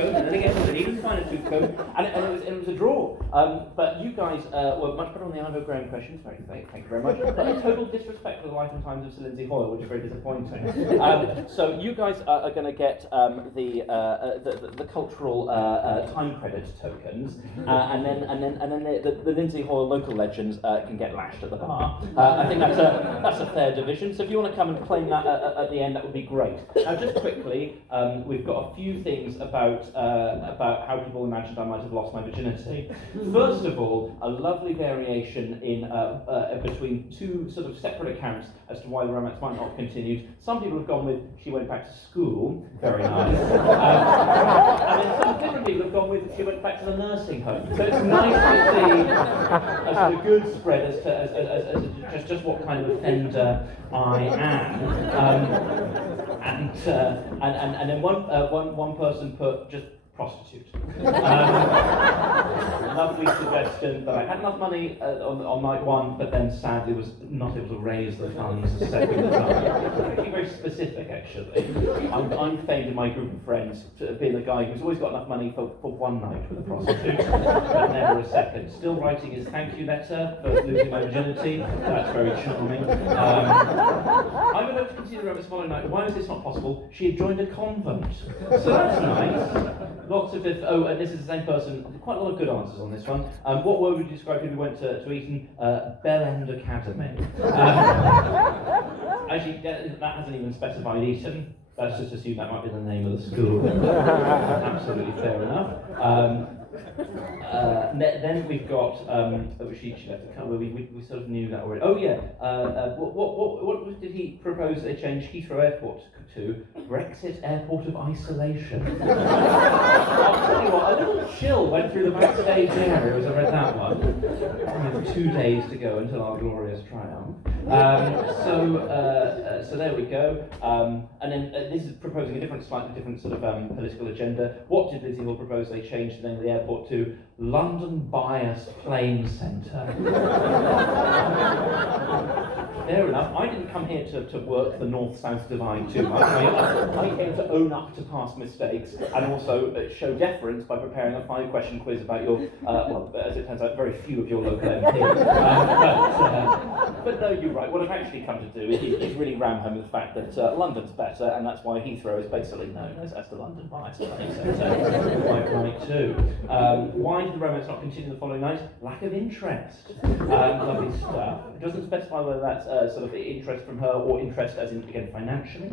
code, and then again with an even finer tooth code, and it was a draw. But you guys were much better on the Ivo Graham questions, thank you very much, but a total disrespect for the life and times of Sir Lindsay Hoyle, which is very disappointing. So you guys are going to get the cultural time credit tokens, and then the Lindsay Hoyle local legends can get lashed at the bar. I think that's a fair division. So if you want to come and claim that at the end, that would be great. Now, just quickly, we've got a few things about how people imagined I might have lost my virginity. First of all, a lovely variation in between two sort of separate accounts as to why the romance might not have continued. Some people have gone with she went back to school, very nice, and then some different people have gone with she went back to the nursing home. So it's nice to see a sort of good spread as to just what kind of offender I am. And then one person put just prostitute. Lovely suggestion, but I had enough money on night one, but then sadly was not able to raise the funds the second time. Actually very specific, actually. I'm famed in my group of friends to being the guy who's always got enough money for one night with a prostitute, but never a second. Still writing his thank you letter for losing my virginity. That's very charming. I would like to continue the romance following night. Why is this not possible? She had joined a convent. So that's nice. Lots of and this is the same person. Quite a lot of good answers on this one. What word would you describe if we went to Eton? Bell End Academy. Actually, that hasn't even specified Eton. Let's just assume that might be the name of the school. Absolutely fair enough. Then we've got, she left the cover, we sort of knew that already. Oh yeah, what did he propose they change Heathrow Airport to? Brexit Airport of Isolation. I'll tell you what, a little chill went through the backstage area as I read that one. We have 2 days to go until our glorious triumph. So there we go. And then this is proposing a slightly different sort of political agenda. What did Lizzie Hill propose they change the name of the airport to? London Bias Plane Centre. Fair enough. I didn't come here to work the north-south divide too much. I came to own up to past mistakes and also show deference by preparing a 5-question quiz about your, well, as it turns out, very few of your local MPs. But no, you're right. What I've actually come to do is really ram home the fact that London's better, and that's why Heathrow is basically known as the London Bias Plane Centre. Quite right too. Why did the romance not continue the following night? Lack of interest. Lovely stuff. It doesn't specify whether that's sort of interest from her or interest as in, again, financially.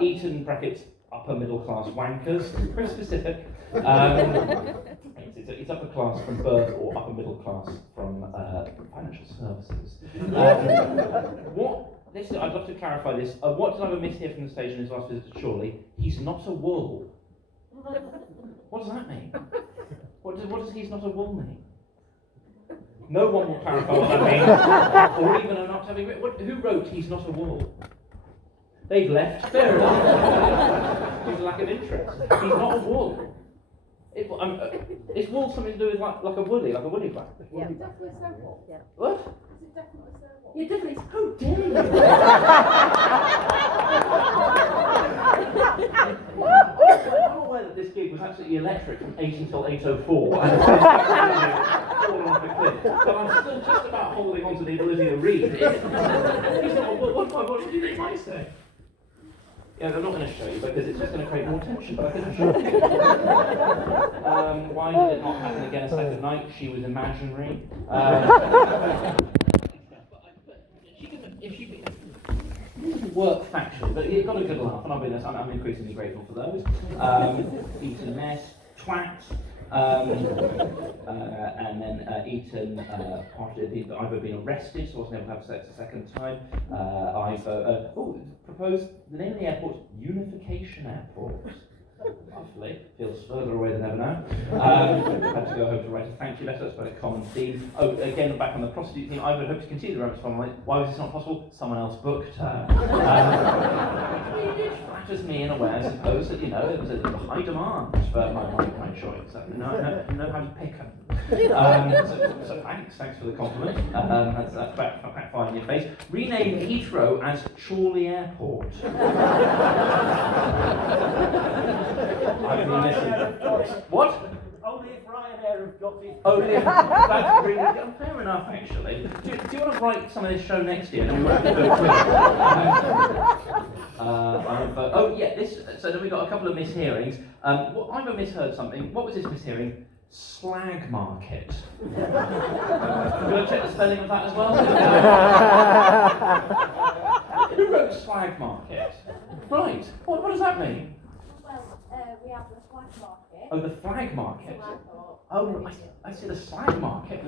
Eton brackets upper middle class wankers. Very specific. It's upper class from birth or upper middle class from financial services. I'd love to clarify this. What did I omit here from the stage in his last visit to Chorley? He's not a wool. What does that mean? What does he's not a wool mean? No one will clarify what that means, or even are not having. Who wrote he's not a wool? They've left. Fair enough. There's a lack of interest. He's not a wool. Is wool something to do with like a woolly bag? Yeah. Is it definitely so wool? Yeah. What? Is it definitely so wool? Yeah, definitely. How dare you? I'm aware that this gig was absolutely electric from 8 until 8:04. And it's fallen off a cliff. But I'm still just about holding on to the ability to read. What do you think I say? Yeah, I'm not going to show you because it's just going to create more tension, but I can show you. Why did it not happen again a second night? She was imaginary. If she didn't work factually, but it got a good laugh, and I'll be honest, I'm increasingly grateful for those. Eton mess, twat. And then Eton, Ivo been arrested, so wasn't able to have sex a second time. Ivo proposed the name of the airport, Unification Airport. Lovely, feels further away than ever now. Had to go home to write a thank you letter, that's quite a common theme. Oh, again, back on the prostitute theme, I would hope to continue the romance from like, why was this not possible? Someone else booked her. It flatters me in a way, I suppose, that, there was a high demand for my choice. I know how to pick her. So thanks for the compliment. That's backfired in your face. Rename Heathrow as Chorley Airport. I've been missing. What? Only if Ryanair have got it. Oh, yeah, that's really fair enough, actually. Do you want to write some of this show next year? Then we won't have to go through it. Oh, yeah, this. So then we got a couple of mishearings. I've misheard something. What was this mishearing? Slag market. You want to check the spelling of that as well? Who wrote slag market? Right. What does that mean? Well, we have the flag market. Oh, the flag market. Flag market. Oh, I see the slag market.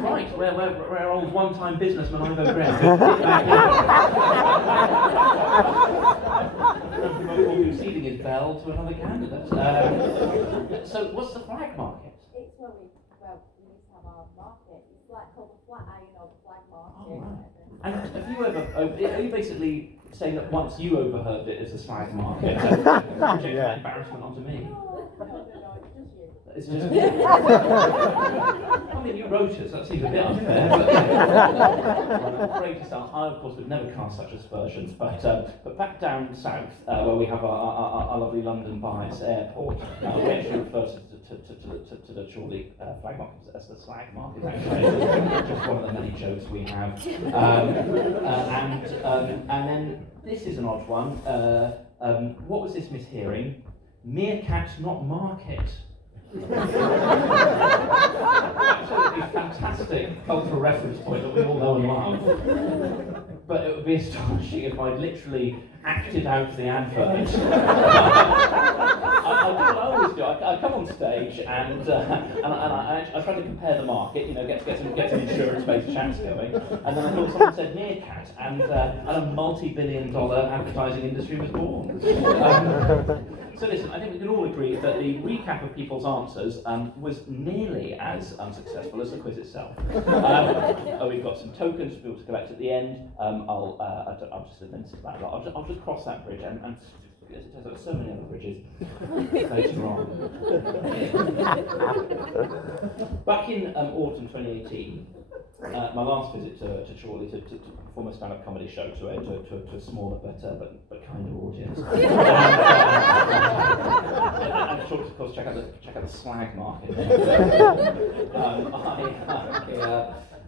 Right, where old one-time businessman Ivo Graham. Before conceding his bell to another candidate. So, what's the flag market? It's where we used to have our market. It's like called the flag, the flag market. Oh, right. And have you ever, are you basically saying that once you overheard it as a slag market, projecting that embarrassment onto me? No, It's just I mean, you wrote it, so that seems a bit unfair. But I'm afraid to start. I, of course, would never cast such aspersions. But back down south, where we have our lovely London Bias Airport, we actually refer to the Chorley flag market as the slag market. Actually, it's just one of the many jokes we have. And then this is an odd one. What was this mishearing? Meerkat, not market. Absolutely fantastic cultural reference point that we all know and love. But it would be astonishing if I'd literally acted out the advert. I do what I always do. I come on stage and I try to compare the market, get some insurance-based chats going. And then I thought someone said meerkat, and a multi-billion-dollar advertising industry was born. So listen, I think we can all agree that the recap of people's answers was nearly as unsuccessful as the quiz itself. We've got some tokens for people to collect at the end. I'll just administer that. I'll just cross that bridge and it turns out so many other bridges later on. Back in autumn 2018, my last visit to Chorley to perform a stand-up comedy show to a smaller but kinder audience. And of course, check out the slag market.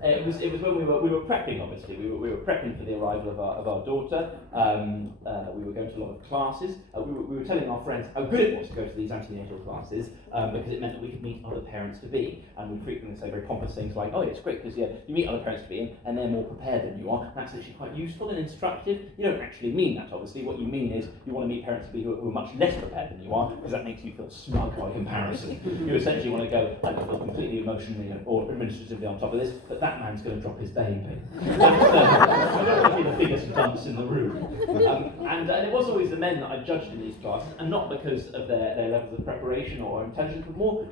It was when we were prepping. Obviously, we were prepping for the arrival of our daughter. We were going to a lot of classes. We were telling our friends how good it was to go to these antenatal classes because it meant that we could meet other parents-to-be. And we frequently say very pompous things like, "Oh, it's great because you meet other parents-to-be and they're more prepared than you are." That's actually quite useful and instructive. You don't actually mean that, obviously. What you mean is you want to meet parents-to-be who are much less prepared than you are because that makes you feel smug by comparison. You essentially want to go, "I feel completely emotionally or administratively on top of this, but that man's going to drop his baby." I don't want to be the biggest dunce in the room. And it was always the men that I judged in these classes, and not because of their levels of preparation or intelligence, but more,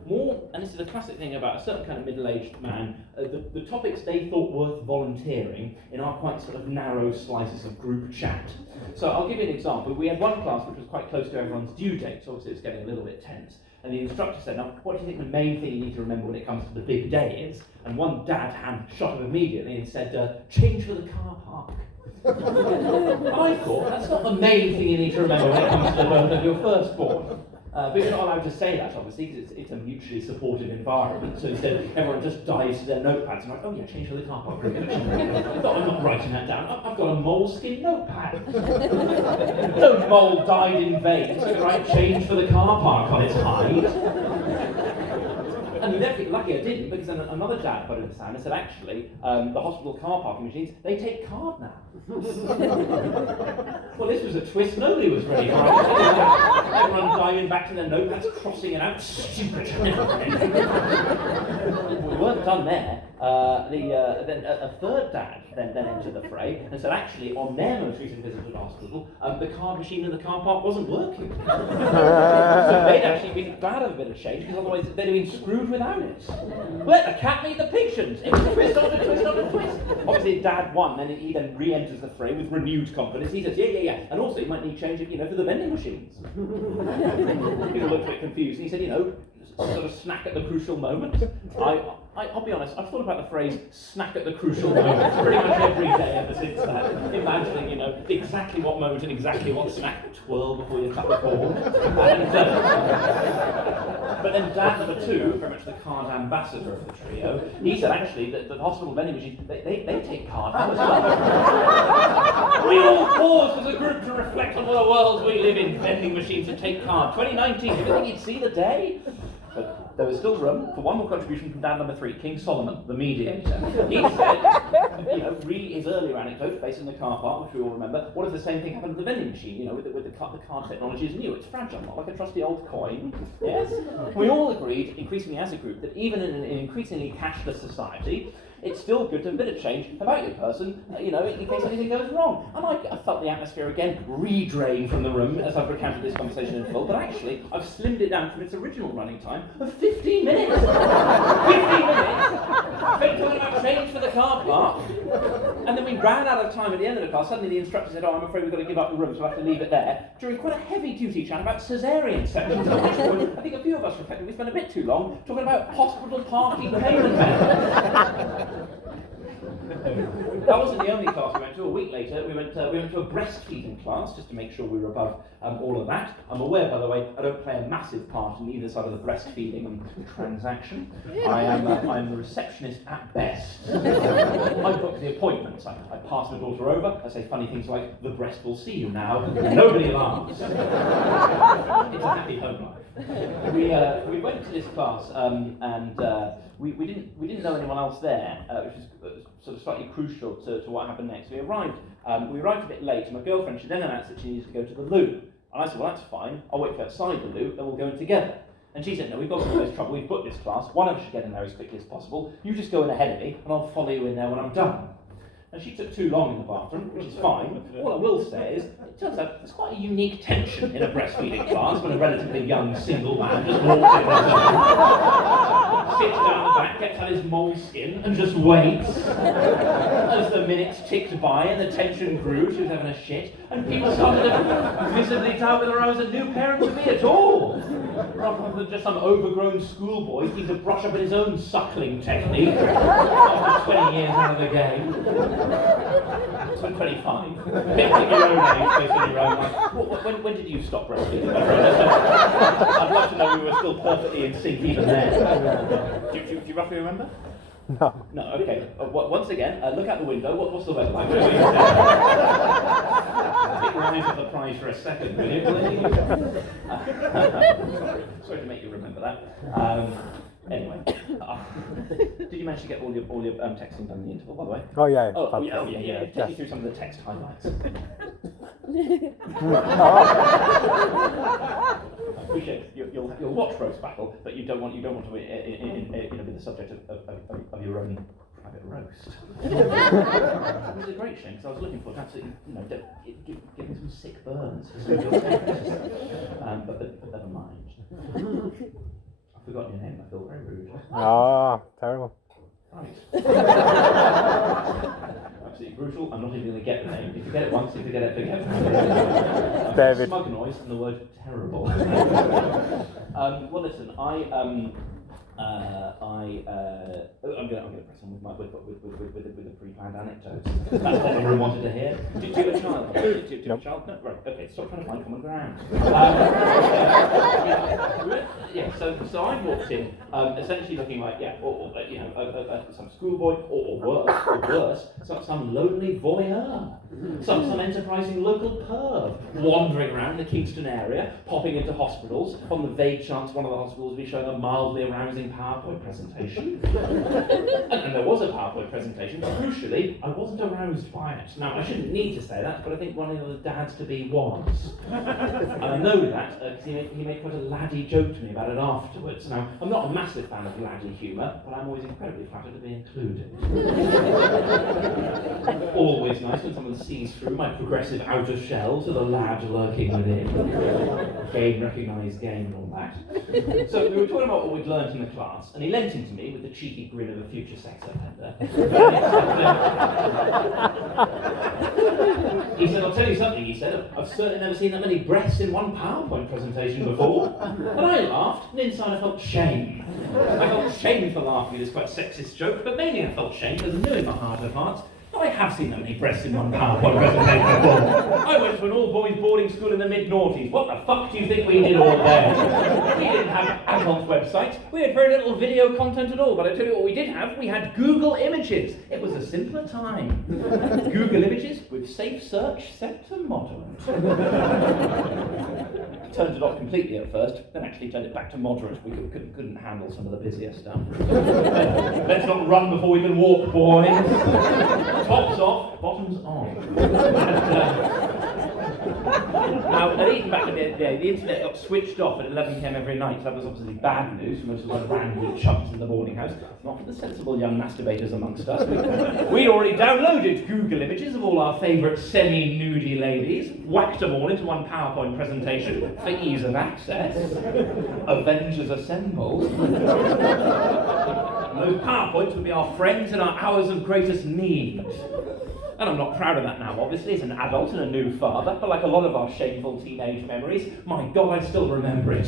and this is a classic thing about a certain kind of middle-aged man, the topics they thought worth volunteering in our quite sort of narrow slices of group chat. So I'll give you an example. We had one class which was quite close to everyone's due date, so obviously it was getting a little bit tense. And the instructor said, "Now, what do you think the main thing you need to remember when it comes to the big day is?" And one dad hand shot him immediately and said, "Change for the car park." I thought, that's not the main thing you need to remember when it comes to the birth of your firstborn. But you're not allowed to say that, obviously, because it's a mutually supportive environment. So instead, everyone just dives to their notepads and like, "Oh yeah, change for the car park." I'm not writing that down. I've got a moleskin notepad. No mole died in vain, so I can write "change for the car park" on its hide. And we're definitely lucky I didn't, because then another dad put in the sand and said, "Actually, the hospital car parking machines, they take card now." Well, this was a twist nobody was ready for. Everyone diving back to their notepads, crossing it out. Stupid. We weren't done there. Then a third dad then entered the fray and said, actually, on their most recent visit to the hospital, the card machine in the car park wasn't working. So they'd actually been glad of a bit of change, because otherwise they'd have been screwed without it. Let the cat meet the pigeons. It was a twist after twist after twist. Obviously, Dad won, then he then re-enters the fray with renewed confidence. He says, yeah. And also, you might need change, for the vending machines. People looked a bit confused, and he said, sort of snack at the crucial moment. I'll be honest, I've thought about the phrase snack at the crucial moment pretty much every day ever since that. Imagining, exactly what moment and exactly what snack twirl before you cut the cord. But then Dad number 2, very much the card ambassador of the trio, he said actually that the hospital vending machines, they take card now as well. We all paused as a group to reflect on the world we live in. Vending machines that take card. 2019, do you think you'd see the day? But there was still room for one more contribution from Dad number 3, King Solomon, the mediator. He said, re his earlier anecdote, based in the car park, which we all remember, what if the same thing happened with the vending machine? With the card technology is new, it's fragile, not like a trusty old coin. Yes? We all agreed, increasingly as a group, that even in an increasingly cashless society, it's still good to have a bit of change about your person, in case anything goes wrong. And I felt the atmosphere again re-drain from the room as I've recounted this conversation in full, but actually I've slimmed it down from its original running time of 15 minutes. 15 minutes! Been talking about change for the car park. And then we ran out of time at the end of the class. Suddenly the instructor said, I'm afraid we've got to give up the room, so we'll have to leave it there. During quite a heavy-duty chat about caesarean sections, at which point I think a few of us reflected we spent a bit too long talking about hospital parking payment methods. That wasn't the only class we went to. A week later, we went to a breastfeeding class just to make sure we were above all of that. I'm aware, by the way, I don't play a massive part in either side of the breastfeeding transaction. I'm the receptionist at best. I book the appointments. I pass my daughter over. I say funny things like, "The breast will see you now." Nobody laughs. It's a happy home life. We went to this class and we didn't know anyone else there, which is sort of slightly crucial to what happened next. We arrived a bit late, and my girlfriend, she then announced that she needed to go to the loo. And I said, well, that's fine, I'll wait for her outside the loo, then we'll go in together. And she said, no, we've got all this trouble, we've booked this class, one of us should get in there as quickly as possible, you just go in ahead of me, and I'll follow you in there when I'm done. And she took too long in the bathroom, which is fine. All I will say is, it turns out there's quite a unique tension in a breastfeeding class when a relatively young single man just walks in and sits down the back, gets out his moleskin, and just waits. As the minutes ticked by and the tension grew, she was having a shit, and people started to visibly doubt whether I was a new parent to be at all. Rather than just some overgrown schoolboy keen to brush up on his own suckling technique after 20 years out of the game. So 25. Pick your own age, based on your own life. When did you stop breastfeeding? I'd love to know we were still perfectly in sync even then. Do you roughly remember? No. No, okay. Once again, look out the window. What's the weather like? Take your eyes off the prize for a second, will you, please? Sorry to make you remember that. Anyway, did you manage to get all your texting done in the interval, by the way? Oh yeah. Oh yeah. Take me through some of the text highlights. I appreciate you'll watch Roast Battle, but you don't want to be the subject of your own private roast. It was a great shame because I was looking for absolutely giving some sick burns for some of your texts. But never mind. I've forgotten your name. I feel very rude. Oh, terrible. Right. Absolutely brutal. I'm not even going to get the name. If you forget it once, if you forget it, forget it. David. Smug noise and the word terrible. Well, listen, I'm going to press on with the pre-planned anecdotes. That's what the room wanted to hear. Do you have a child? Do you have a child? No? Right, okay, stop trying to find common ground. So I walked in, essentially looking like, some schoolboy, or worse, some lonely voyeur. Some enterprising local perv, wandering around the Kingston area, popping into hospitals, on the vague chance one of the hospitals would be showing a mildly arousing PowerPoint presentation. And there was a PowerPoint presentation, but crucially, I wasn't aroused by it. Now, I shouldn't need to say that, but I think one of the dads-to-be was. And I know that because he made quite a laddie joke to me about it afterwards. Now, I'm not a massive fan of laddie humour, but I'm always incredibly flattered to be included. Always nice when someone sees through my progressive outer shell to the lad lurking within. Game recognised game and all that. So we were talking about what we'd learnt in the class, and he leant into me with the cheeky grin of a future sex offender. He said, I'll tell you something, he said, I've certainly never seen that many breasts in one PowerPoint presentation before. And I laughed, and inside I felt shame. I felt shame for laughing at this quite sexist joke, but mainly I felt shame because I knew in my heart of hearts that I have seen that many breasts in one PowerPoint presentation before. I went to an all-boys boarding school in the mid-noughties. What the fuck do you think we did all day? We didn't have adult websites. We had very little video content at all, but I tell you what we did have, we had Google Images. It was a simpler time. Google Images with safe search set to moderate. Turned it off completely at first, then actually turned it back to moderate. We couldn't handle some of the busier stuff. Let's not run before we can walk, boys. Tops off, bottoms on. Now, even back in the day, the internet got switched off at 11 p.m. every night. So that was obviously bad news for most of the random chumps in the boarding house. Not for the sensible young masturbators amongst us. We'd already downloaded Google Images of all our favourite semi-nudie ladies, whacked them all into one PowerPoint presentation for ease of access. Avengers Assemble. And those PowerPoints would be our friends in our hours of greatest need. And I'm not proud of that now, obviously, as an adult and a new father, but like a lot of our shameful teenage memories, my God, I still remember it.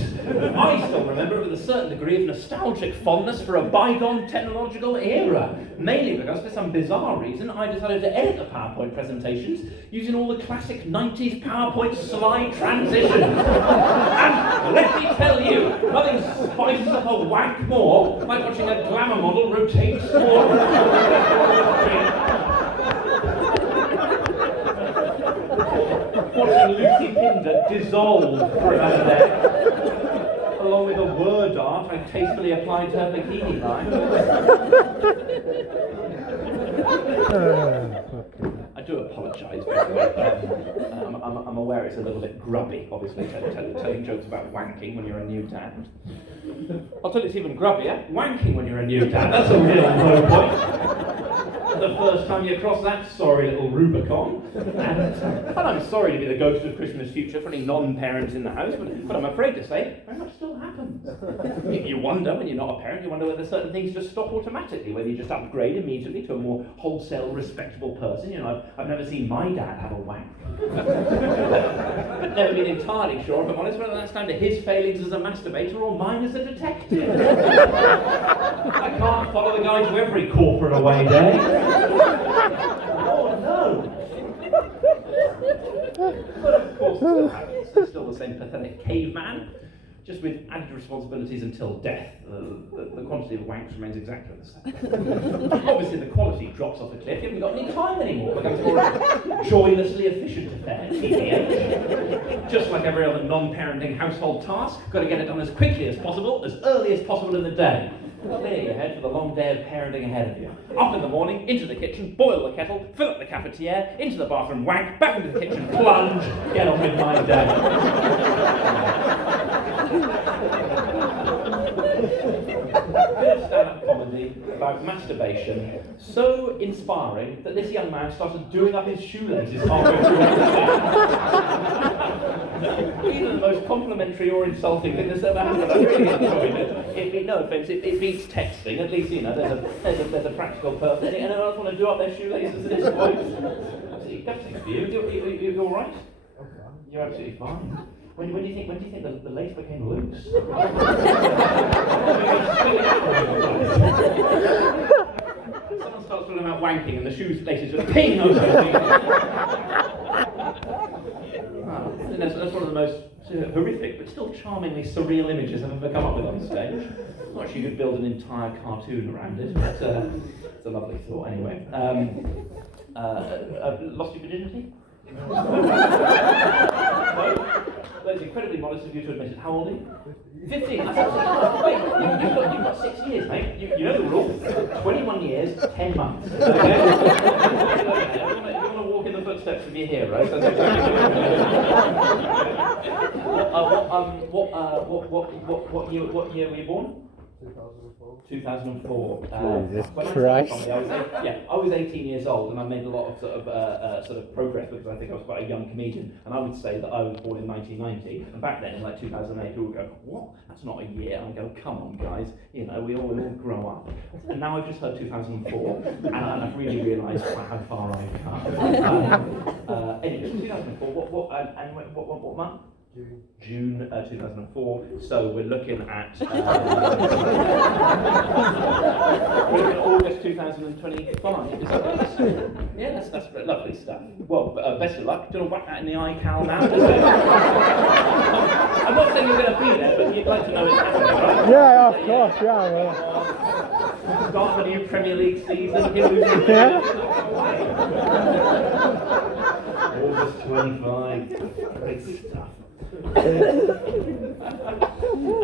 I still remember it with a certain degree of nostalgic fondness for a bygone technological era, mainly because for some bizarre reason I decided to edit the PowerPoint presentations using all the classic 90s PowerPoint slide transitions. And let me tell you, nothing spices up a wank more like watching a glamour model rotate watching Lucy Pinder dissolve for another day, along with a word art I tastefully applied to her bikini line. I do apologise, by the way. I'm aware it's a little bit grubby, obviously, telling jokes about wanking when you're a new dad. I'll tell you it's even grubbier, wanking when you're a new dad. That's a real low point. The first time you cross that sorry little Rubicon. And I'm sorry to be the ghost of Christmas future for any non-parents in the house, but I'm afraid to say, very much still happens. You wonder, when you're not a parent, you wonder whether certain things just stop automatically, whether you just upgrade immediately to a more wholesale, respectable person. You know, I've never seen my dad have a wank. But never been entirely sure, if I'm honest, whether that's down to his failings as a masturbator or mine as a detective. I can't follow the guy to every corporate away day. Oh no! But of course, it's still the same pathetic caveman, just with added responsibilities until death. The quantity of wanks remains exactly the same. Obviously, the quality drops off a cliff. You haven't got any time anymore. It becomes more a joylessly efficient affair. TBH. Just like every other non-parenting household task, got to get it done as quickly as possible, as early as possible in the day. Clear your head for the long day of parenting ahead of you. Up in the morning, into the kitchen, boil the kettle, fill up the cafetiere, into the bathroom, wank, back into the kitchen, plunge, get on with my day. Bit of stand-up comedy about masturbation, so inspiring that this young man started doing up his shoelaces halfway through the either the most complimentary or insulting thing that's ever happened. I really enjoyed it. No offence, it beats texting. At least, you know, there's a practical purpose. Anyone else want to do up their shoelaces at this point? Absolutely gutting for you. You're all right? You're absolutely fine. When do you think the lace became loose? Someone starts talking about wanking and the shoes laces just ping over. That's one of the most horrific but still charmingly surreal images I've ever come up with on stage. I'm not sure you could build an entire cartoon around it, but it's a lovely thought anyway. Lost your virginity? That's incredibly modest of you to admit it. How old are you? 15. That's absolutely wait, you've got 6 years, mate. You know the rule. 21 years, 10 months. Okay? You want to walk in the footsteps of your heroes. That's exactly what year were you born? 2004. Jesus When I Christ. started comedy, I was 18 years old, and I made a lot of sort of progress because I think I was quite a young comedian. And I would say that I was born in 1990, and back then in like 2008, people would go, "What? That's not a year." And I go, "Come on, guys, you know, we all grow up." And now I've just heard 2004, and I've really realised how far I've come. Anyway, 2004. What month? June 2004. So we're looking at August 2025. Is that right? Yeah, that's lovely stuff. Well, best of luck. Don't whack that in the iCal now. I'm not saying you're going to be there, but you'd like to know it's happening, right? Yeah, of course, yeah. Start the new Premier League season. Here we go. Yeah. August 25. Great stuff. And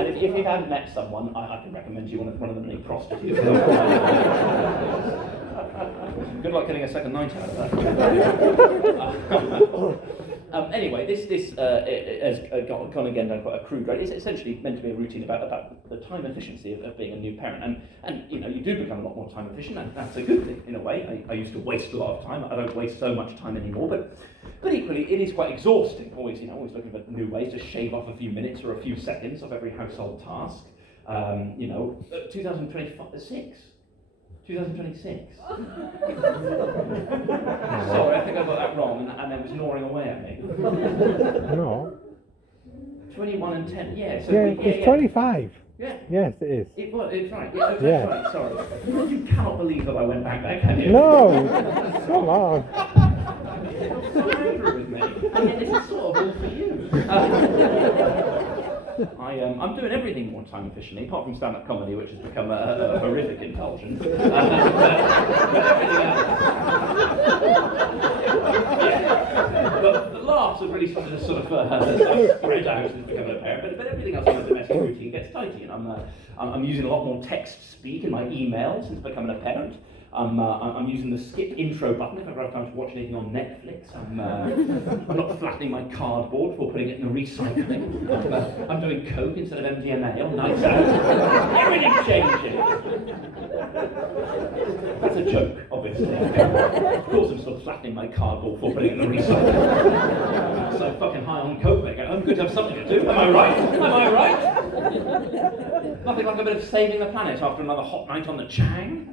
if you haven't met someone, I can recommend you one of the many prostitutes. Good luck getting a second night out of that. Anyway, this has gone again down quite a crude road. It's essentially meant to be a routine about the time efficiency of being a new parent, and you know, you do become a lot more time efficient, and that's a good thing in a way. I used to waste a lot of time. I don't waste so much time anymore, but equally it is quite exhausting. Always looking for new ways to shave off a few minutes or a few seconds of every household task. 2026. 2026. Sorry, I think I got that wrong, and it was gnawing away at me. No. 21 and 10, yeah. So Yeah, it's 25. Yeah. Yes, it is. It's right. Yeah, okay, Yeah. right. Sorry. You cannot believe that I went back there, can you? No! Come on. You're so angry with me. And yet this is sort of all for you. I'm doing everything more time efficiently, apart from stand-up comedy, which has become a horrific indulgence. But everything else. But the laughs have really started to sort of spread out as becoming a parent. But everything else in the domestic routine gets tidy, and I'm using a lot more text speak in my emails since becoming a parent. I'm using the skip intro button if I ever have time to watch anything on Netflix. I'm not flattening my cardboard before putting it in the recycling. I'm doing coke instead of MDMA on nights out. Everything's changing. That's a joke, obviously. Of course I'm still flattening my cardboard before putting it in the recycling. I'm so fucking high on coke, mate. I'm good to have something to do. Am I right? Am I right? Nothing like a bit of saving the planet after another hot night on the Chang.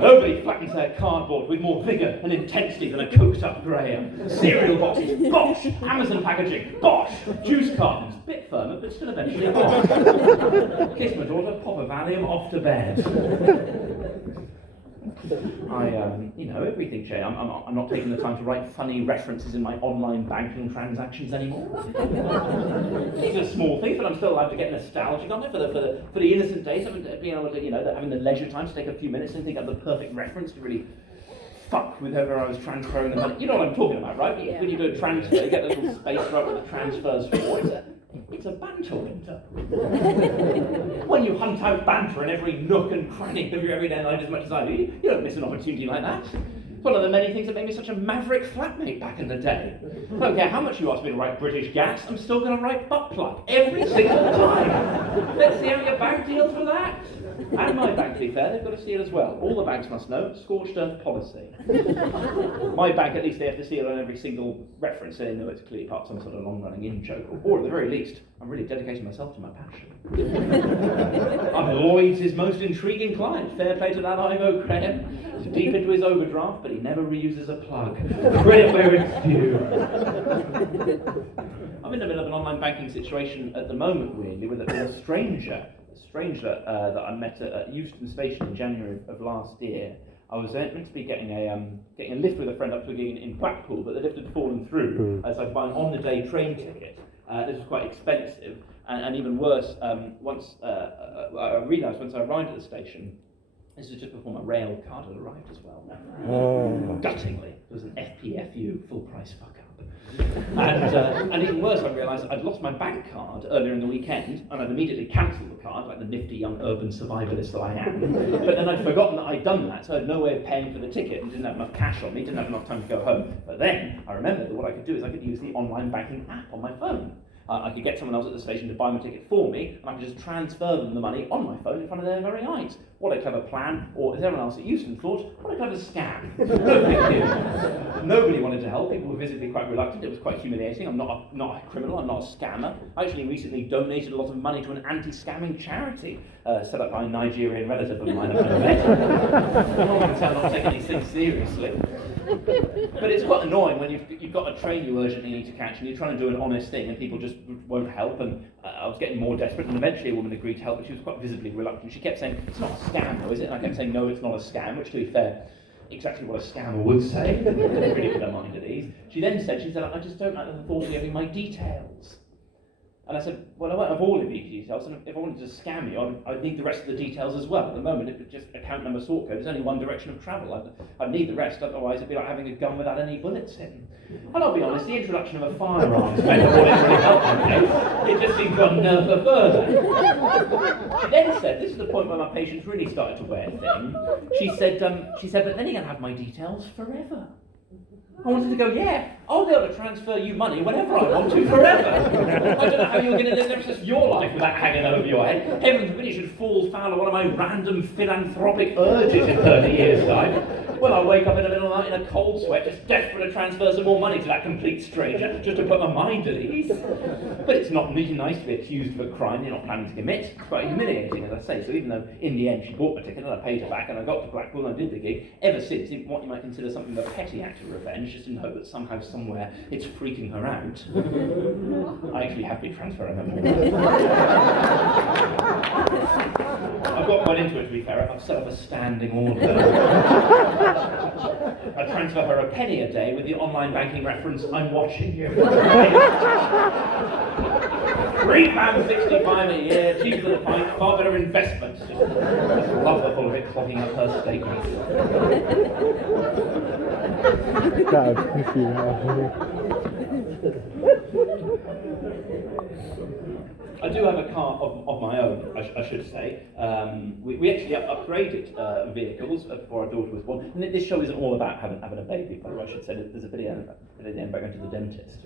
Nobody flattens their cardboard with more vigour and intensity than a coked up Graham. Cereal boxes, Bosch. Amazon packaging, Bosch. Juice cartons, bit firmer but still eventually Bosch. Kiss my daughter, pop a Valium, off to bed. Everything changed. I'm not taking the time to write funny references in my online banking transactions anymore. These are small things, but I'm still allowed to get nostalgic on it for the innocent days of being able to, having the leisure time to take a few minutes and think of the perfect reference to really fuck with whoever I was transferring the money. You know what I'm talking about, right? Yeah. When you do a transfer, you get the little space right where the transfer's for. It's a banter winter. When you hunt out banter in every nook and cranny of your everyday life as much as I do, you don't miss an opportunity like that. It's one of the many things that made me such a maverick flatmate back in the day. I don't care how much you ask me to write British Gas, I'm still going to write butt plug every single time. Let's see how your bank deals with that. And my bank, to be fair, they've got to see it as well. All the banks must know, scorched earth policy. My bank, at least, they have to see it on every single reference, so they know it's clearly part of some sort of long-running in-joke. Or at the very least, I'm really dedicating myself to my passion. I'm Lloyd's most intriguing client. Fair play to that Ivo Graham. He's deep into his overdraft, but he never reuses a plug. Credit where it's due. I'm in the middle of an online banking situation at the moment, really, with a stranger that I met at Euston Station in January of last year. I was meant to be getting a lift with a friend up to a gig in Blackpool, but the lift had fallen through, so I had to buy an on-the-day train ticket. This was quite expensive, and even worse, I realised once I arrived at the station, this was just before my rail card had arrived as well. Guttingly, it was an FPFU, full price fuck up. And even worse, I realised I'd lost my bank card earlier in the weekend, and I'd immediately cancelled the card, like the nifty young urban survivalist that I am. But then I'd forgotten that I'd done that, so I had no way of paying for the ticket and didn't have enough cash on me, didn't have enough time to go home. But then I remembered that what I could do is I could use the online banking app on my phone. I could get someone else at the station to buy my ticket for me, and I could just transfer them the money on my phone in front of their very eyes. What a clever plan, or as everyone else at Euston thought, what a clever scam. Nobody wanted to help, people were visibly quite reluctant, it was quite humiliating. I'm not a criminal, I'm not a scammer. I actually recently donated a lot of money to an anti-scamming charity set up by a Nigerian relative of mine that I met. No one can tell I'm not taking these things seriously. But it's quite annoying when you've got a train you urgently need to catch and you're trying to do an honest thing and people just won't help, and I was getting more desperate, and eventually a woman agreed to help, but she was quite visibly reluctant. She kept saying, it's not a scam though, is it? And I kept saying, no, it's not a scam, which to be fair, exactly what a scammer would say. Didn't really put her mind at ease. She then said, I just don't like the thought of giving my details. And I said, well, I won't have all of your details, and if I wanted to scam you, I'd need the rest of the details as well. At the moment, if it's just account number, sort code, there's only one direction of travel. I'd need the rest, otherwise it'd be like having a gun without any bullets in. And I'll be honest, the introduction of a firearms method wouldn't really help me. It just seemed to unnerve her further. She then said, this is the point where my patience really started to wear thin. She said, but then you're going to have my details forever. I wanted to go, yeah, I'll be able to transfer you money whenever I want to, forever. I don't know how you're going to live the rest of your life without hanging over your head. Heaven forbid you should fall foul of one of my random philanthropic urges in 30 years' time. Well, I wake up in the middle of the night in a cold sweat, just desperate to transfer some more money to that complete stranger, just to put my mind at ease. But it's not really nice to be accused of a crime you're not planning to commit. It's quite humiliating, as I say. So even though in the end she bought my ticket and I paid her back and I got to Blackpool and I did the gig, ever since, in what you might consider something of a petty act of revenge, just in hope that somehow, somewhere, it's freaking her out. I actually have been transferring her more. I've got quite into it, to be fair. I've set up a standing order. I transfer her a penny a day with the online banking reference, I'm watching you. £3.65 a year, cheaper than a pint, far better investment. Just love the thought of it clogging up her statements. That would piss you off. I do have a car of my own, I should say. We actually upgraded vehicles before our daughter was born. And this show isn't all about having a baby, by the way, I should say. There's a video at the end about going to the dentist.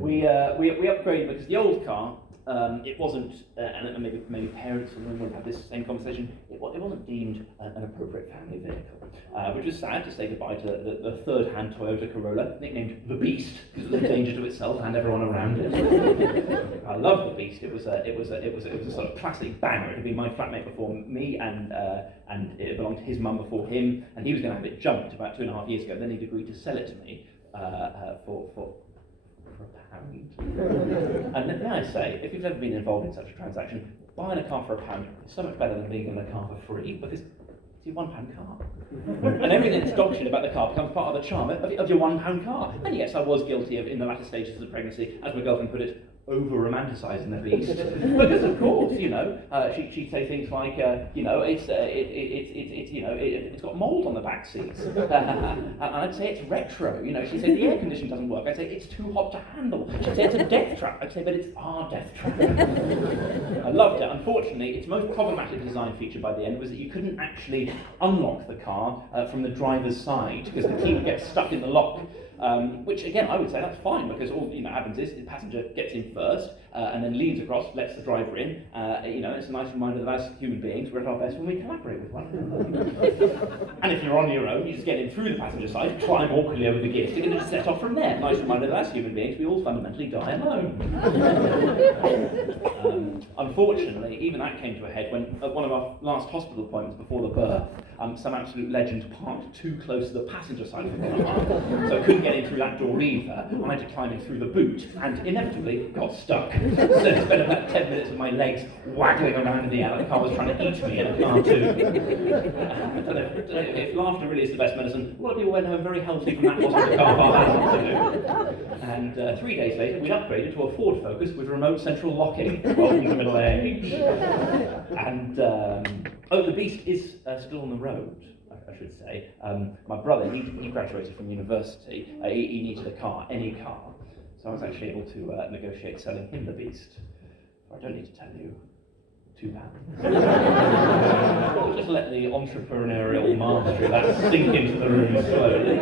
We upgraded because the old car, it wasn't, and maybe parents and women would have this same conversation, it wasn't deemed an appropriate family vehicle, which was sad to say goodbye to the third-hand Toyota Corolla, nicknamed the Beast, because it was a danger to itself and everyone around it. I love the Beast. It was a sort of classic banger. It had been my flatmate before me, and it belonged to his mum before him, and he was going to have it junked about 2.5 years ago. Then he'd agreed to sell it to me for £1. And may I say, if you've ever been involved in such a transaction, buying a car for £1 is so much better than being in a car for free, because it's your £1 car. And everything that's doctrine about the car becomes part of the charm of your £1 car. And yes, I was guilty of, in the latter stages of the pregnancy, as my girlfriend put it, over-romanticising the Beast, because of course, she'd say things like, it's got mould on the back seats, and I'd say it's retro. She'd say the air conditioning doesn't work. I'd say it's too hot to handle. She'd say it's a death trap. I'd say, but it's our death trap. I loved it. Unfortunately, its most problematic design feature by the end was that you couldn't actually unlock the car from the driver's side because the key would get stuck in the lock. Which again, I would say that's fine, because all happens is the passenger gets in first and then leans across, lets the driver in. It's a nice reminder that as human beings, we're at our best when we collaborate with one another. And if you're on your own, you just get in through the passenger side, climb awkwardly over the gear stick, and just set off from there. Nice reminder that as human beings, we all fundamentally die alone. Unfortunately, even that came to a head when at one of our last hospital appointments before the birth, some absolute legend parked too close to the passenger side of the car, so I couldn't get in through that door either. I had to climb in through the boot, and inevitably got stuck. So I spent about 10 minutes with my legs waggling around in the air like the car was trying to eat me in a cartoon. I don't know if laughter really is the best medicine. A lot of people went home very healthy from that hospital car park. And 3 days later, we'd upgraded to a Ford Focus with remote central locking. Welcome to middle age. And the Beast is still on the road, I should say. My brother, he graduated from university. He needed a car, any car. So I was actually able to negotiate selling him the Beast. I don't need to tell you, £2. Just let the entrepreneurial mastery of that sink into the room slowly.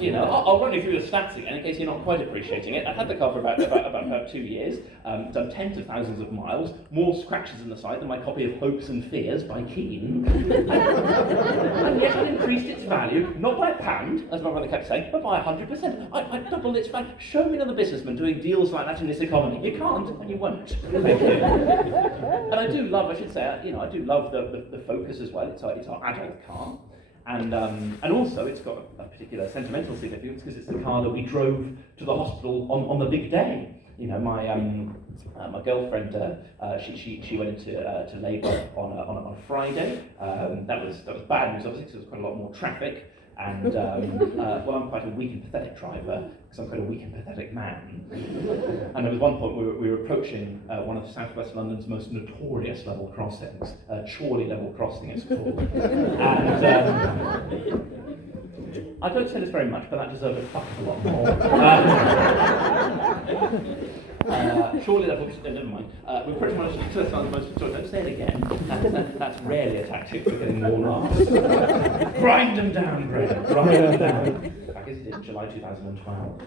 You know, I'll run you through the stats again in case you're not quite appreciating it. I've had the car for about 2 years, done tens of thousands of miles, more scratches in the side than my copy of Hopes and Fears by Keane. And yet I increased its value, not by £1, as my brother kept saying, but by 100%. I doubled its value. Show me another businessman doing deals like that in this economy. You can't, and you won't. Thank you. And I do love, I should say, you know, I do love the Focus as well. It's our adult car. And also it's got a particular sentimental significance because it's the car that we drove to the hospital on the big day. You know, my girlfriend, she went into labour on a Friday. That was bad news, obviously, because there was quite a lot more traffic. And well, I'm quite a weak and pathetic driver because I'm quite a weak and pathetic man. And there was one point we were approaching one of South West London's most notorious level crossings, Chorley Level Crossing it's called. And I don't say this very much, but that deserved a fuck of a lot more. Chorley Level, never mind. We're pretty much to the most. Sorry, don't say it again. That's rarely a tactic for getting more laughs. Grind them down, Graham. Grind them down. I guess it did in July 2012.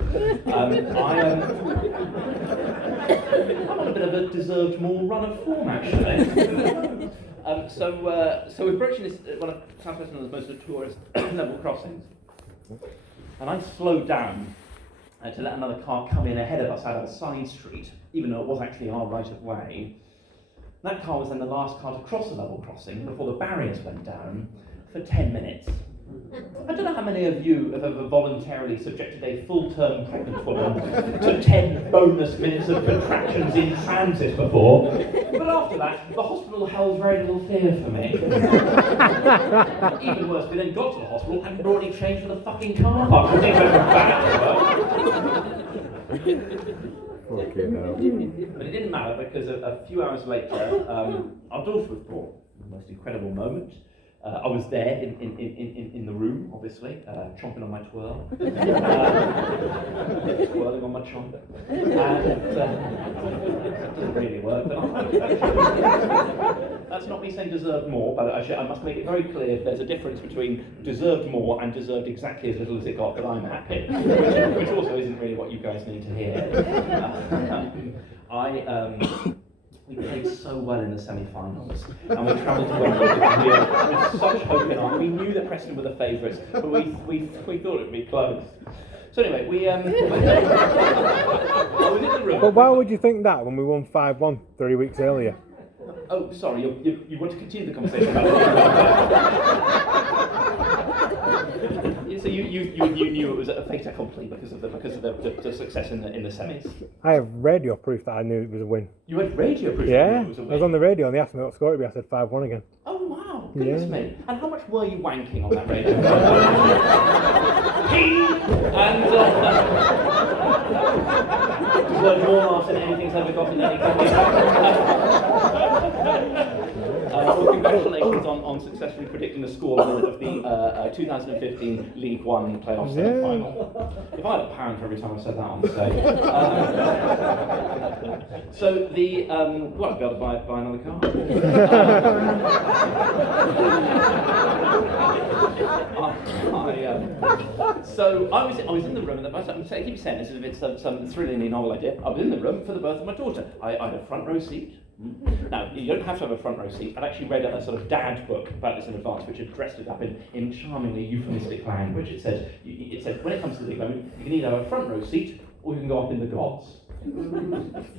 I'm on a bit of a deserved more run of form, actually. So we're approaching this one of South West London's most notorious level crossings, and I slowed down to let another car come in ahead of us out of a side street, even though it was actually our right of way. That car was then the last car to cross the level crossing before the barriers went down for 10 minutes. I don't know how many of you have ever voluntarily subjected a full-term pregnant woman to 10 bonus minutes of contractions in transit before, but after that, the hospital held very little fear for me. Even worse, we then got to the hospital and already changed for the fucking car park. I think that was bad. Fucking hell. But it didn't matter because a few hours later, our daughter was born. The most incredible moment. I was there in the room, obviously, chomping on my twirl, twirling on my chomp, and it doesn't really work. But that's not me saying deserved more, but I must make it very clear there's a difference between deserved more and deserved exactly as little as it got, but I'm happy, which also isn't really what you guys need to hear. We played so well in the semi-finals, and we travelled to Wembley with such hope in our. We knew that Preston were the favourites, but we thought it would be close. So anyway, I was in the room. But why would you think that when we won 5-1 3 weeks earlier? Oh, sorry, you want to continue the conversation about it? So you knew it was a fait accompli because of the success in the semis. I have radio proof that I knew it was a win. You had radio proof. Yeah, That it was a win. I was on the radio and they asked me what score it would be. I said 5-1 again. Oh wow, goodness Yeah. me! And how much were you wanking on that radio? And just learned more laughs than anything's ever got in any company. Well, congratulations on successfully predicting the score of the 2015 League One playoff semi-final. If I had £1 for every time I said that on stage. So the well, I'd be able to buy another car. So I was in the room, and I keep saying this as if it's some thrillingly novel idea. I was in the room for the birth of my daughter. I had a front row seat. Now, you don't have to have a front row seat. I'd actually read a sort of dad book about this in advance, which had dressed it up in charmingly euphemistic language. It said when it comes to the moment, you can either have a front row seat or you can go up in the gods.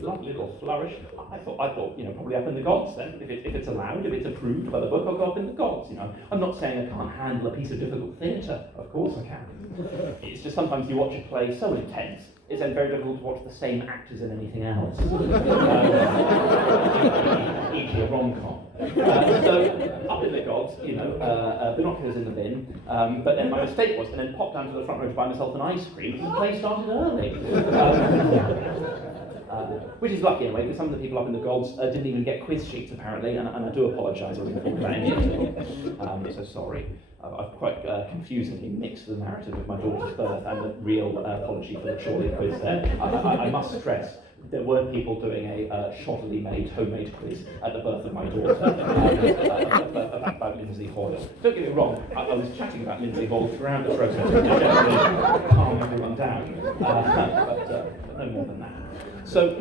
Lovely little flourish. I thought, probably up in the gods then. If it's allowed, if it's approved by the book, I'll go up in the gods. I'm not saying I can't handle a piece of difficult theatre. Of course I can. It's just sometimes you watch a play so intense, it's then very difficult to watch the same actors in anything else. E.g. a rom-com. So up in the gods, binoculars in the bin. But then my mistake was, and then popped down to the front row to buy myself an ice cream because the play started early. Which is lucky anyway, because some of the people up in the gods didn't even get quiz sheets apparently, and I do apologise. I wasn't thinking so sorry. I've quite confusingly mixed the narrative of my daughter's birth and the real apology for the Chorley quiz there. I must stress there were people doing a shoddily made homemade quiz at the birth of my daughter about Lindsay Hoyle. Don't get me wrong, I was chatting about Lindsay Hoyle throughout the process to generally calm everyone down, but no more than that. So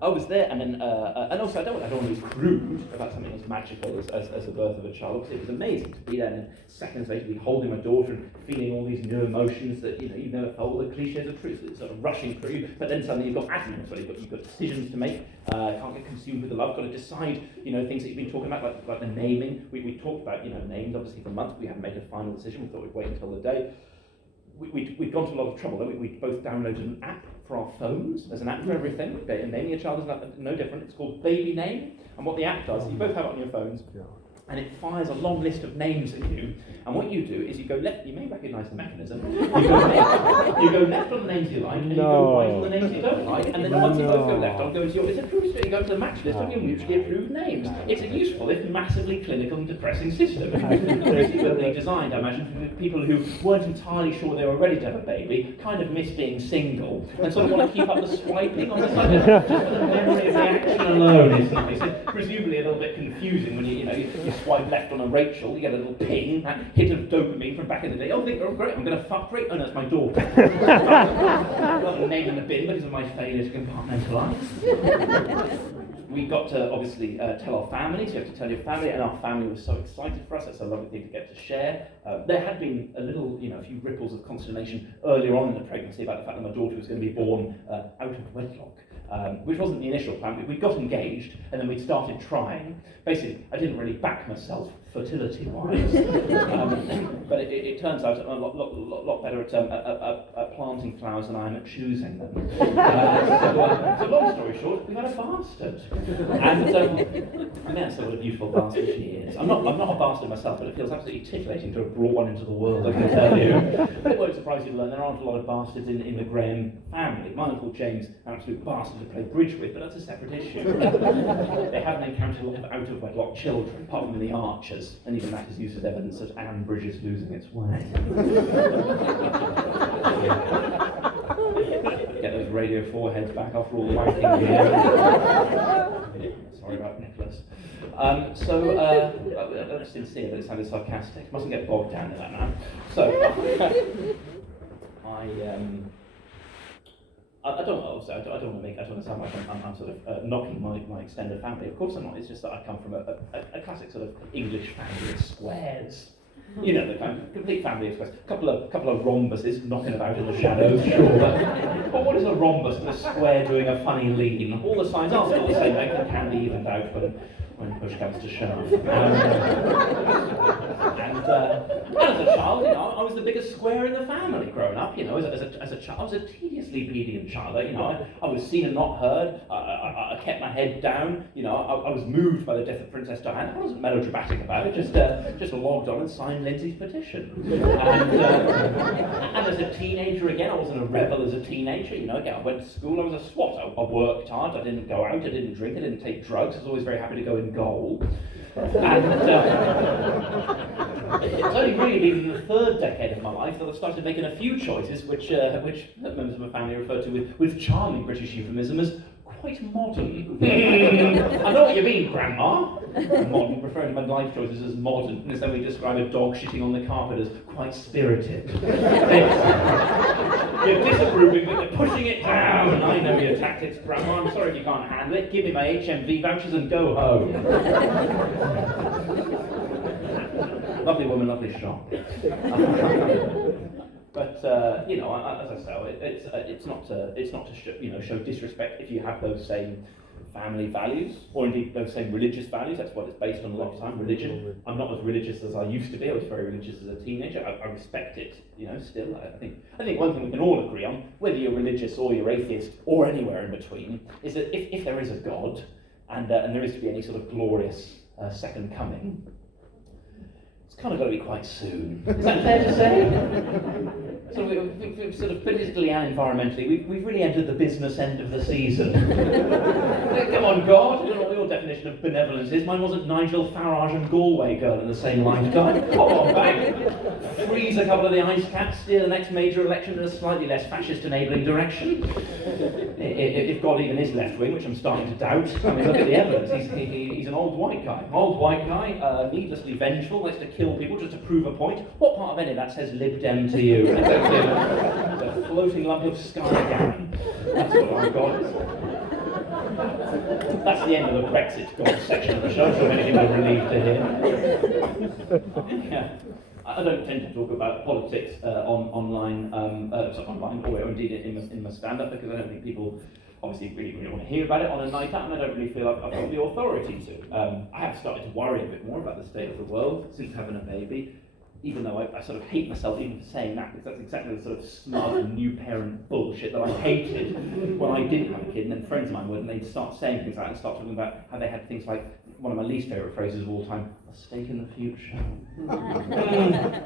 I was there, and then and also I don't want to be crude about something as magical as the birth of a child. Obviously, it was amazing to be there, and then seconds later, be holding my daughter and feeling all these new emotions that you've never felt. All the cliches of truth, it's sort of rushing through you. But then suddenly you've got admin, well, you've got decisions to make. Can't get consumed with the love. Got to decide, things that you've been talking about, like the naming. We talked about names obviously for months. We haven't made a final decision. We thought we'd wait until the day. We'd gone to a lot of trouble. We both downloaded an app for our phones. There's an app for everything. Naming a child is no different. It's called Baby Name. And what the app does, you both have it on your phones, and it fires a long list of names at you. And what you do is you go left. You may recognise the mechanism. You go left on the names you like, and you go right on the names you don't like. And then once you both go left, I'll go into your list of approved. You go to the match list of your mutually approved names. It's a useful, if massively clinical and depressing system. Presumably designed, I imagine, for people who weren't entirely sure they were ready to have a baby, kind of miss being single, and sort of want to keep up the swiping on the side. Just for the memory of the action alone is nice. It's presumably a little bit confusing when you swipe left on a Rachel, you get a little ping, that hit of dopamine from back in the day. Oh, great, I'm going to fuck Rachel. Oh, no, it's my daughter. I've got a name in the bin because of my failure to compartmentalise. We got to obviously tell our family, so you have to tell your family, and our family was so excited for us. That's a lovely thing to get to share. There had been a few ripples of consternation earlier on in the pregnancy about the fact that my daughter was going to be born out of wedlock. Which wasn't the initial plan. We got engaged, and then we started trying. Basically, I didn't really back myself fertility-wise, but it turns out I'm a lot better at planting flowers than I am at choosing them. So long story short, we've had a bastard, and that's what a beautiful bastard she is. I'm not a bastard myself, but it feels absolutely titillating to have brought one into the world, I can tell you. But it won't surprise you to learn there aren't a lot of bastards in the Graham family. My uncle James, an absolute bastard to play bridge with, but that's a separate issue. They haven't encountered a lot of out-of-wedlock children, apart from the Archers, and even that is used as evidence that Anne Bridge is losing its way. Get those Radio 4 heads back after all the wanking here. Sorry about Nicholas. That's sincere, but it sounded sarcastic. Mustn't get bogged down in that now. So, I don't want to sound like I'm sort of knocking my extended family. Of course I'm not. It's just that I come from a classic sort of English family of squares. The kind of complete family of squares. Couple of rhombuses knocking about in the shadows, sure. But what is a rhombus and a square doing a funny lean? All the signs are still the same. They can be evened out when push comes to shove. And as a child, I was the biggest square in the family growing up. As a child, I was a tediously obedient child. I was seen and not heard. I kept my head down. I was moved by the death of Princess Diana. I wasn't melodramatic about it. Just logged on and signed Lindsay's petition. And as a teenager, again, I wasn't a rebel as a teenager. Again, I went to school. I was a swot. I worked hard. I didn't go out. I didn't drink. I didn't take drugs. I was always very happy to go in goal. And it's only really been in the third decade of my life that I've started making a few choices which members of my family refer to with charming British euphemism as quite modern. I know what you mean, Grandma. Modern, referring to my life choices as modern, and it's then we describe a dog shitting on the carpet as quite spirited. You're disapproving, but you're pushing it down. I know your tactics, Grandma. I'm sorry if you can't handle it. Give me my HMV vouchers and go home. Lovely woman, lovely shop. But as I say, it's not to show disrespect if you have those same family values, or indeed those same religious values. That's what it's based on a lot of time. Religion. I'm not as religious as I used to be. I was very religious as a teenager. I respect it. Still. I think one thing we can all agree on, whether you're religious or you're atheist or anywhere in between, is that if there is a God and there is to be any sort of glorious second coming, kind of got to be quite soon. Is that fair to say? So we've sort of politically and environmentally, we've really entered the business end of the season. Come on, God, I don't know what your definition definition of benevolence is. Mine wasn't Nigel Farage and Galway girl in the same lifetime. Come on, back. Freeze a couple of the ice caps, steer the next major election in a slightly less fascist enabling direction. If God even is left-wing, which I'm starting to doubt. I mean, look at the evidence. He's an old white guy. Old white guy, needlessly vengeful, likes to kill people just to prove a point. What part of any of that says Lib Dem to you? It's a floating lump of Sky Gammon. That's what our God is. That's the end of the Brexit God section of the show, so many people are relieved to hear. Yeah. I don't tend to talk about politics online, or indeed in my stand-up, because I don't think people obviously really want to hear about it on a night out, and I don't really feel I've got the authority to. I have started to worry a bit more about the state of the world since having a baby, even though I sort of hate myself even for saying that, because that's exactly the sort of smug new parent bullshit that I hated when I didn't have a kid, and then friends of mine would, and they'd start saying things like that and start talking about how they had things like, one of my least favourite phrases of all time, a stake in the future.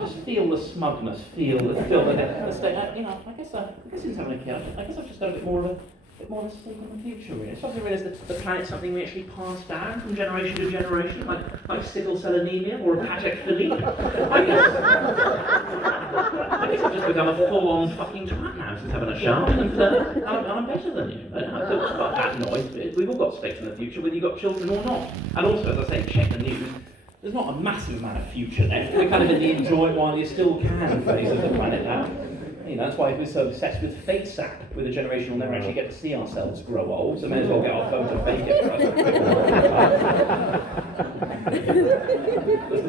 Just feel the smugness, feel the stake. I guess since having a kid, I guess I've just got a bit more of a stake in the future, really. I started to realise that the planet's something we actually pass down from generation to generation, like sickle cell anemia or a Patek Philippe. I guess I've just become a full-on fucking twat now since having a child, and I'm better than you. That noise, we've all got stakes in the future, whether you've got children or not. And also, as I say, check the news. There's not a massive amount of future left. We're kind of in the enjoy it while you still can phase of the planet now. That's why we're so obsessed with fate sap. With a generation we'll never actually get to see ourselves grow old, so may as well get our phone to fake it for us.